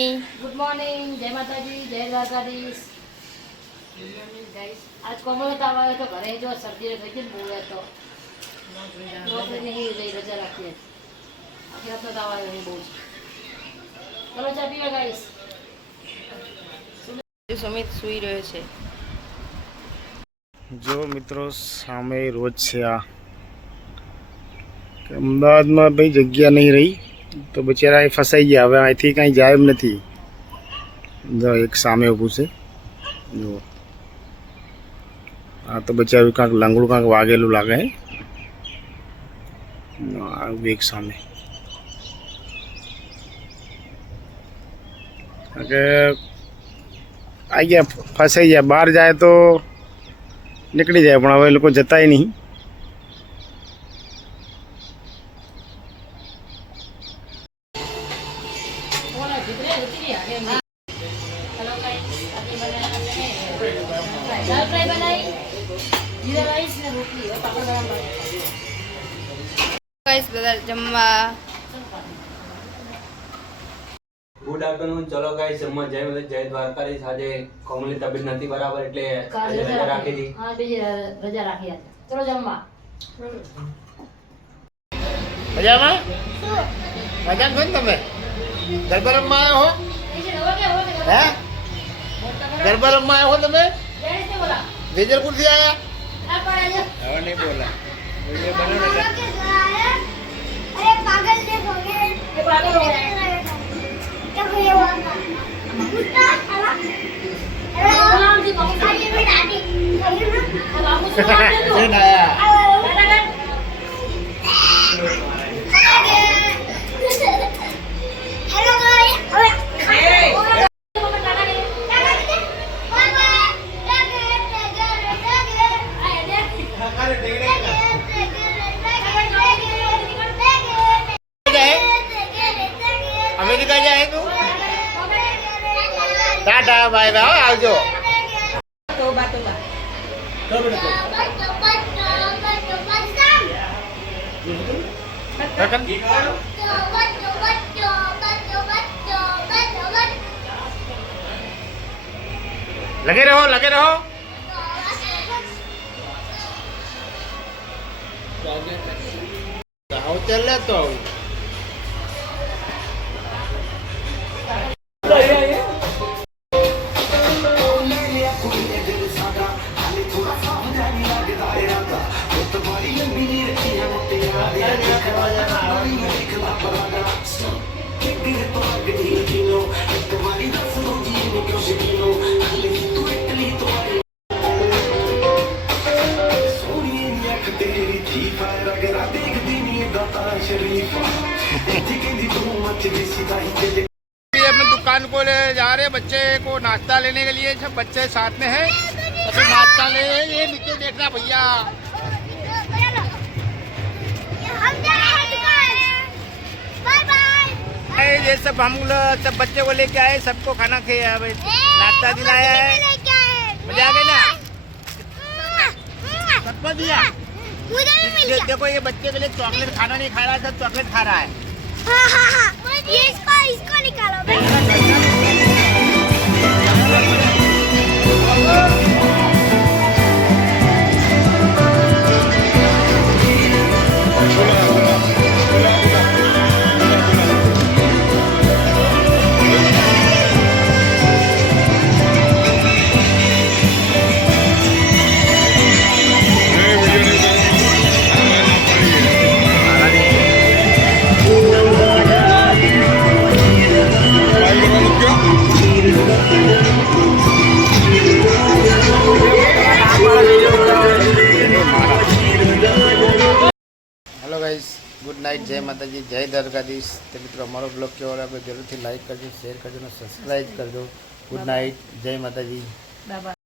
Good morning, जय माता जी, जय द्वारकाधीश। आज कोमल ताव आयो तो घरे जो सर्दी થઈ ગઈ બહુ તો નોકરી નહીં ગઈ, રજા રાખી આખી રાત તાવ આવ્યો છે બહુ. ચલો ચા પીવા ગાઈસ. સુમિત સુઈ રહ્યો છે. જો મિત્રો સામે રોજ છે આ અમદાવાદમાં ભાઈ જગ્યા નહીં રહી તો બચારા એ ફસાઈ ગયા. હવે અહીંથી કાંઈ જાય એમ નથી. જો એક સામે ઊભું છે, જો આ તો બચારું કાંક લંગડું કાંક વાગેલું લાગે હે. આ એક સામે કે આવી ગયા, ફસાઈ ગયા. બહાર જાય તો નીકળી જાય પણ હવે એ લોકો જતાય નહીં. दाल फ्राई बनाई, जीरा राइस ने रोटली और पापड़ गरम बनाया. ગાઈસ બધા જમવા. Good afternoon. ચલો ગાઈસ જમવા જય માતા જય દ્વારકાધીશ. આજે કોમલની તબિયત નથી બરાબર એટલે રજા રાખી હતી. હા બીજી રજા રાખી આજે. ચલો જમવા. મજામાં મજામાં છો ને તમે? ગરબા રમવા આવ્યા હો? હે ગરબા રમવા આવ્યા હો તમે? વેજલપુરથી આવ્યા? હવે નહીં બોલા. अरे पागल देखो ये पागल हो गया. क्या हुआ कुत्ता साला अरे नाम जी कौन सा ये भी डाटी बाबू से मार दे तू हेलो गाइस અમેરિકા જાય તું? Tata bye bye. આવજો. તોબા તોબા. लगे रहो लगे रहो. चल तो अपने दुकान को ले जा रहे बच्चे को नाश्ता लेने के लिए. सब बच्चे साथ में हैं. अभी नाश्ता ले. ये नीचे देखना भैया. ये सब हम लोग सब बच्चे को लेके आए. सबको खाना खाया है, नाश्ता दिलाया है. मजा आ गई ना? सबको दिया. देखो ये बच्चे के लिए चॉकलेट खाना नहीं खा रहा है, सब चॉकलेट खा रहा है. ये इसको निकालो. Hello guys, good night. जय माता जी, जय द्वारकाधीश. तो मित्रों हमारा ब्लॉग केवल आपको जरूर थी लाइक कर दो, शेयर कर दो, सब्सक्राइब कर दो. गुड नाइट, जय माता जी. બાબા.